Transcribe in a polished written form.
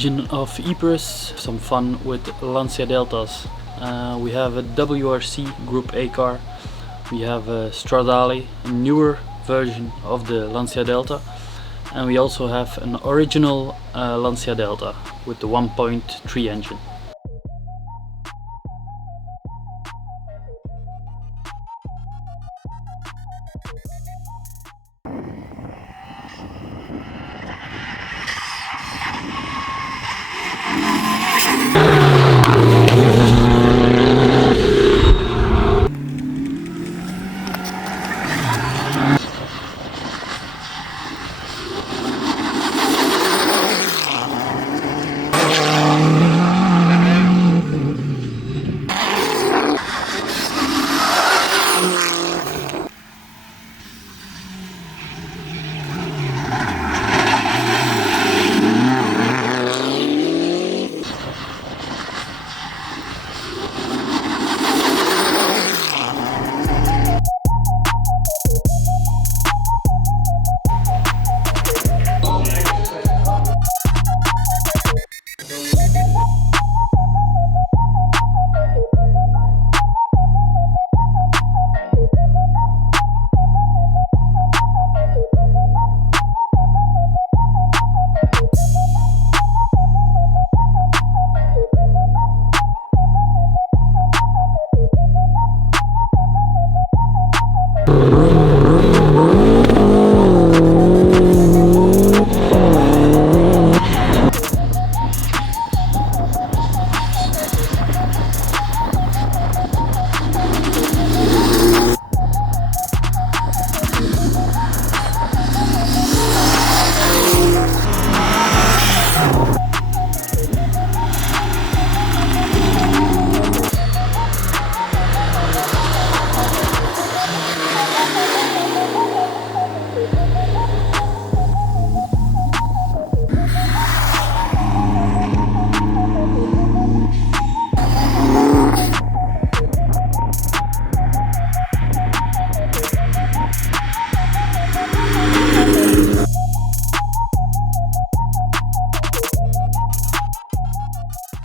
region of Ypres, some fun with Lancia Deltas. We have a WRC Group A car. We have a Stradale, a newer version of the Lancia Delta. And we also have an original Lancia Delta with the 1.3 engine.